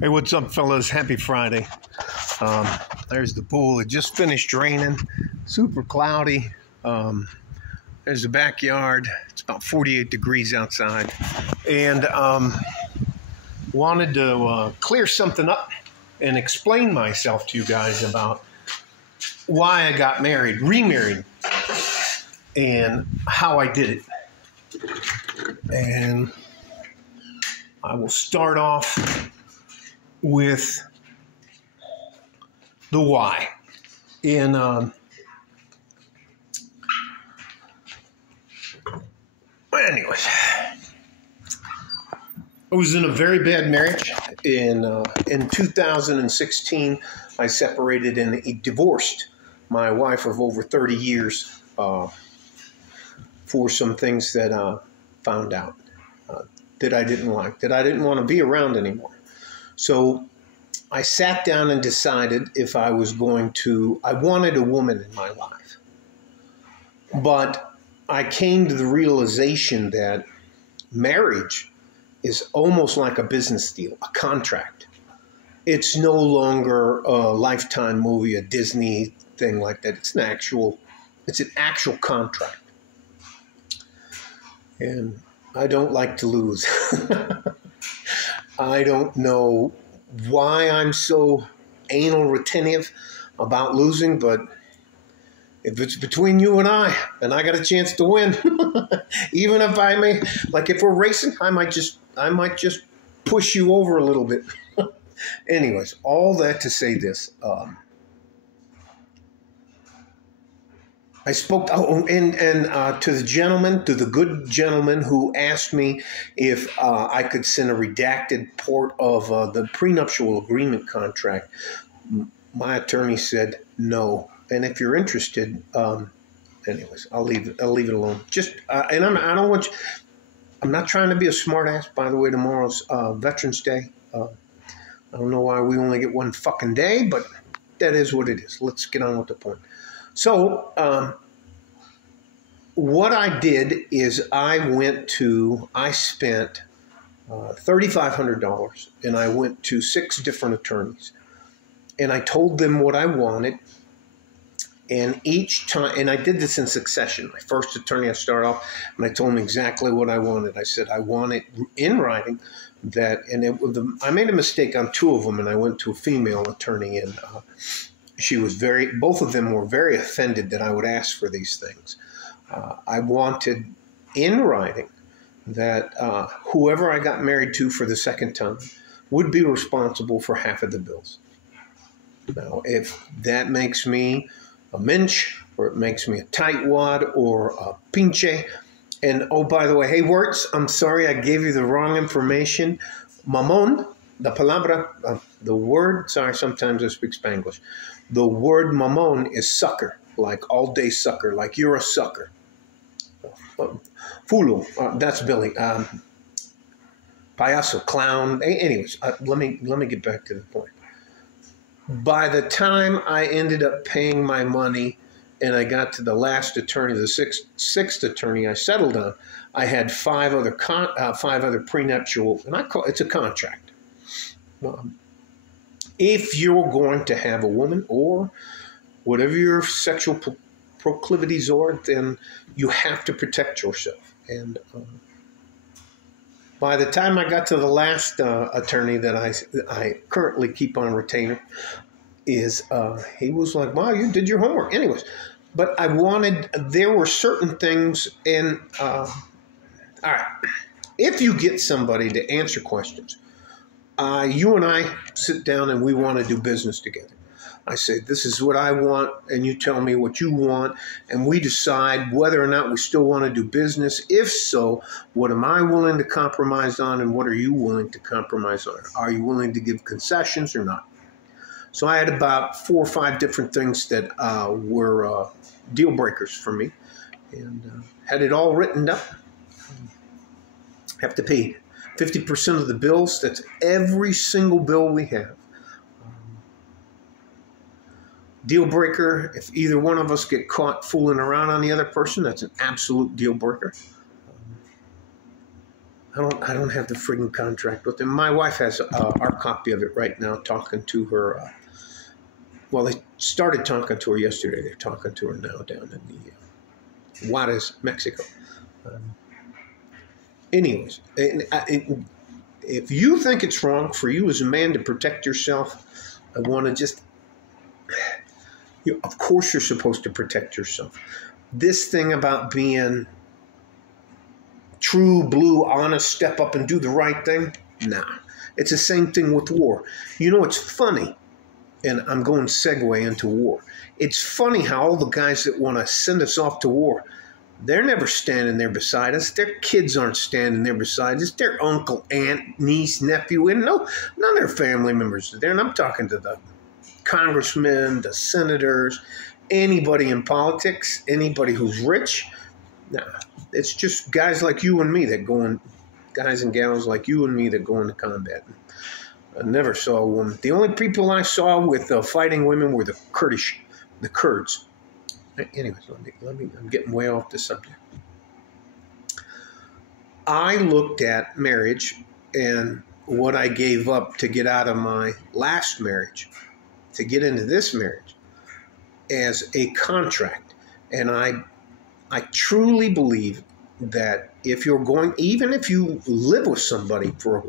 Hey, what's up, fellas? Happy Friday. There's the pool. It just finished raining. Super cloudy. There's the backyard. It's about 48 degrees outside. And wanted to clear something up and explain myself to you guys about why I got married, remarried, and how I did it. And I will start off with the why. And anyways, I was in a very bad marriage. In 2016, I separated and divorced my wife of over 30 years for some things that I found out that I didn't like, that I didn't want to be around anymore. So I sat down and decided if I was going to, I wanted a woman in my life. But I came to the realization that marriage is almost like a business deal, a contract. It's no longer a Lifetime movie, a Disney thing like that. It's an actual contract. And I don't like to lose. I don't know why I'm so anal retentive about losing, but if it's between you and I got a chance to win, even if I may, like if we're racing, I might just push you over a little bit. Anyways, all that to say this. I spoke to the gentleman, to the good gentleman who asked me if I could send a redacted port of the prenuptial agreement contract. My attorney said no. And if you're interested, anyways, I'll leave it alone. I'm not trying to be a smart ass. By the way, tomorrow's Veterans Day. I don't know why we only get one fucking day, but that is what it is. Let's get on with the point. So, what I did is I spent $3,500 and I went to 6 different attorneys and I told them what I wanted. And each time, and I did this in succession. My first attorney, I started off and I told him exactly what I wanted. I said, I want it in writing that, and I made a mistake on 2 of them and I went to a female attorney and both of them were very offended that I would ask for these things. I wanted in writing that whoever I got married to for the second time would be responsible for half of the bills. Now, if that makes me a mensch or it makes me a tightwad or a pinche, and oh, by the way, hey, Wirtz, I'm sorry I gave you the wrong information. Mamon, the palabra, the word, sorry, sometimes I speak Spanglish. The word mamon is sucker, like all day sucker, like you're a sucker. Fulu, that's Billy. Payaso, clown. Anyways, let me get back to the point. By the time I ended up paying my money and I got to the last attorney, the sixth attorney I settled on, I had 5 other prenuptial, and it's a contract. If you're going to have a woman or whatever your sexual proclivities are, then you have to protect yourself. And by the time I got to the last attorney that I currently keep on retainer, he was like, wow, you did your homework. Anyways, but there were certain things in, all right, if you get somebody to answer questions, you and I sit down and we want to do business together. I say, this is what I want, and you tell me what you want, and we decide whether or not we still want to do business. If so, what am I willing to compromise on, and what are you willing to compromise on? Are you willing to give concessions or not? So I had about 4 or 5 different things that were deal breakers for me, and had it all written up. Have to pay 50% of the bills. That's every single bill we have. Deal breaker, if either one of us get caught fooling around on the other person, that's an absolute deal breaker. I don't have the friggin' contract with them. My wife has our copy of it right now, talking to her. Well, they started talking to her yesterday. They're talking to her now down in the Juarez, Mexico. Anyways, if you think it's wrong for you as a man to protect yourself, I want to just, of course you're supposed to protect yourself. This thing about being true, blue, honest, step up and do the right thing, nah. It's the same thing with war. You know, it's funny, and I'm going to segue into war. It's funny how all the guys that want to send us off to war, they're never standing there beside us. Their kids aren't standing there beside us. Their uncle, aunt, niece, nephew, and none of their family members are there. And I'm talking to the congressmen, the senators, anybody in politics, anybody who's rich. Nah, it's just guys like you and me that go in, guys and gals like you and me that go into combat. I never saw a woman. The only people I saw with fighting women were the Kurds. Anyways, I'm getting way off the subject. I looked at marriage and what I gave up to get out of my last marriage, to get into this marriage, as a contract. And I truly believe that if you're going, even if you live with somebody for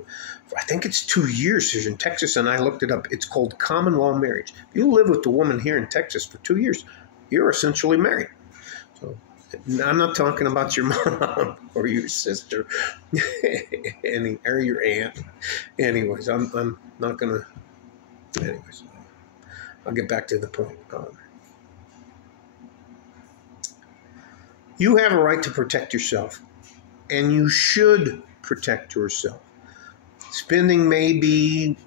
I think it's 2 years here in Texas, and I looked it up, it's called common law marriage. If you live with a woman here in Texas for 2 years, you're essentially married. So I'm not talking about your mom or your sister or your aunt. Anyways, I'm not going to. Anyways, I'll get back to the point. You have a right to protect yourself, and you should protect yourself. Spending maybe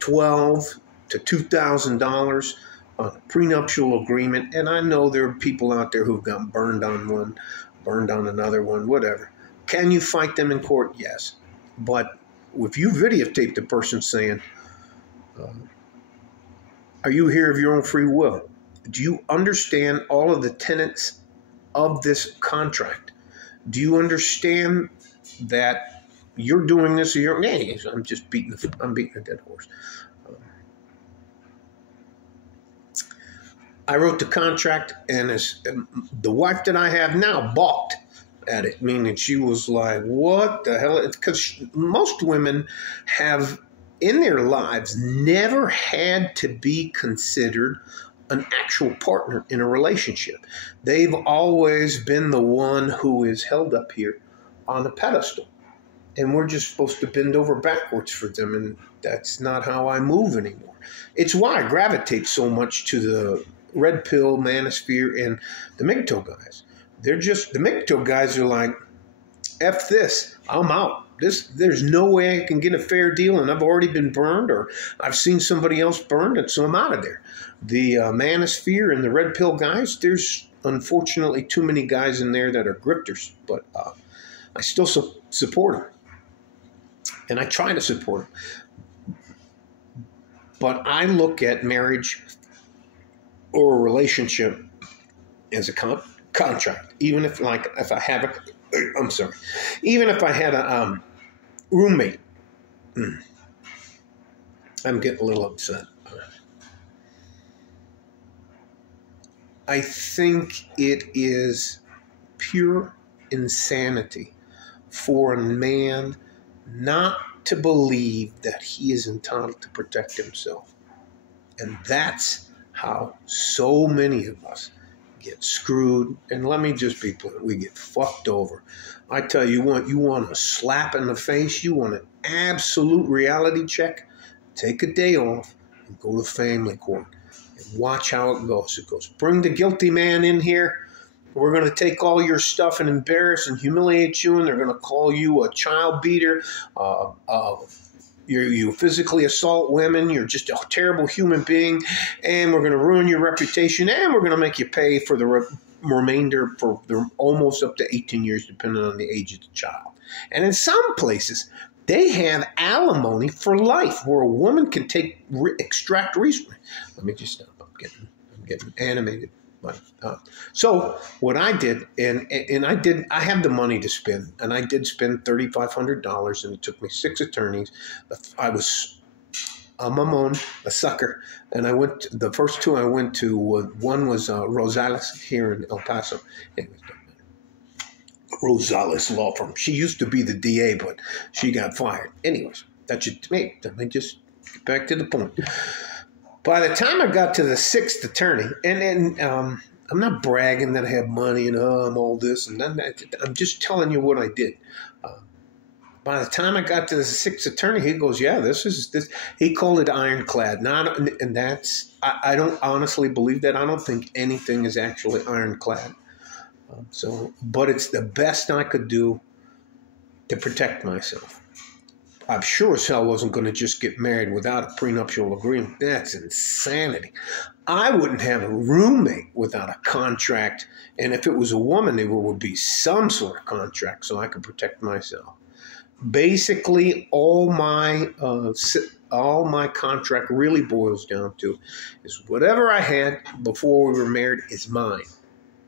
$1,200 to $2,000 on a prenuptial agreement, and I know there are people out there who've got burned on one, burned on another one, whatever. Can you fight them in court? Yes. But if you videotape the person saying, are you here of your own free will? Do you understand all of the tenets of this contract? Do you understand that you're doing this? I'm just beating a dead horse. I wrote the contract, and the wife that I have now balked at it, meaning she was like, what the hell? Because most women have, in their lives, never had to be considered an actual partner in a relationship. They've always been the one who is held up here on a pedestal. And we're just supposed to bend over backwards for them, and that's not how I move anymore. It's why I gravitate so much to the red pill, manosphere, and the MGTOW guys. They're just, the MGTOW guys are like, F this, I'm out. There's no way I can get a fair deal, and I've already been burned, or I've seen somebody else burned, and so I'm out of there. The manosphere and the red pill guys, there's unfortunately too many guys in there that are grifters, but I still support them. And I try to support them. But I look at marriage or a relationship as a contract. Even if I have even if I had a roommate. I'm getting a little upset. I think it is pure insanity for a man not to believe that he is entitled to protect himself. And that's how so many of us get screwed. And let me just be clear, we get fucked over. I tell you what, you want a slap in the face, you want an absolute reality check, take a day off and go to family court and watch how it goes. It goes, bring the guilty man in here. We're going to take all your stuff and embarrass and humiliate you, and they're going to call you a child beater. You physically assault women. You're just a terrible human being, and we're going to ruin your reputation, and we're going to make you pay for the remainder for the almost up to 18 years, depending on the age of the child. And in some places, they have alimony for life, where a woman can extract resources. Let me just stop. I'm getting animated. But, so what I did, and I had the money to spend, and I did spend $3,500, and it took me 6 attorneys. I'm a mamon, a sucker, and the first 2 I went to, one was Rosales here in El Paso. Rosales law firm. She used to be the DA, but she got fired. Anyways, that's just me. Let me just get back to the point. By the time I got to the 6th attorney, and then I'm not bragging that I have money and I'm all this and that. I'm just telling you what I did. By the time I got to the 6th attorney, he goes, "Yeah, this is this." He called it Ironclad. And I don't honestly believe that. I don't think anything is actually ironclad. But it's the best I could do to protect myself. I'm sure as hell wasn't going to just get married without a prenuptial agreement. That's insanity. I wouldn't have a roommate without a contract. And if it was a woman, there would be some sort of contract so I could protect myself. Basically, all my contract really boils down to is whatever I had before we were married is mine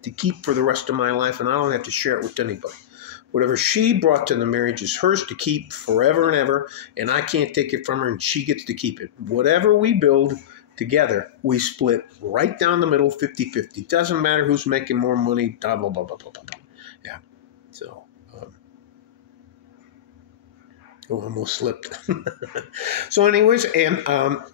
to keep for the rest of my life, and I don't have to share it with anybody. Whatever she brought to the marriage is hers to keep forever and ever, and I can't take it from her, and she gets to keep it. Whatever we build together, we split right down the middle, 50-50. Doesn't matter who's making more money, blah, blah, blah, blah, blah, blah. Yeah, so, almost slipped. So anyways, and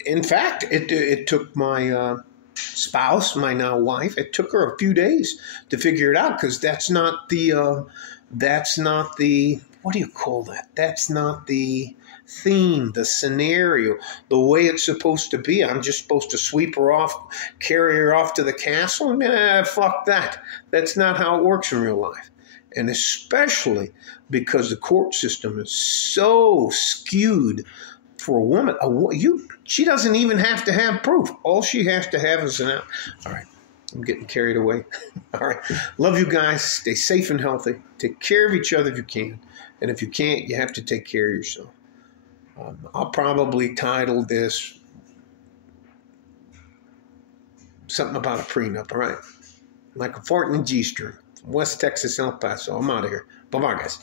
in fact, it took my spouse, my now wife, it took her a few days to figure it out, because that's not the, what do you call that? That's not the theme, the scenario, the way it's supposed to be. I'm just supposed to sweep her off, carry her off to the castle? Nah, fuck that. That's not how it works in real life. And especially because the court system is so skewed for a woman. She doesn't even have to have proof. All she has to have is an out. All right. I'm getting carried away. All right. Love you guys. Stay safe and healthy. Take care of each other if you can. And if you can't, you have to take care of yourself. I'll probably title this something about a prenup. All right. Like a fart in a G-string. From West Texas, El Paso. I'm out of here. Bye-bye, guys.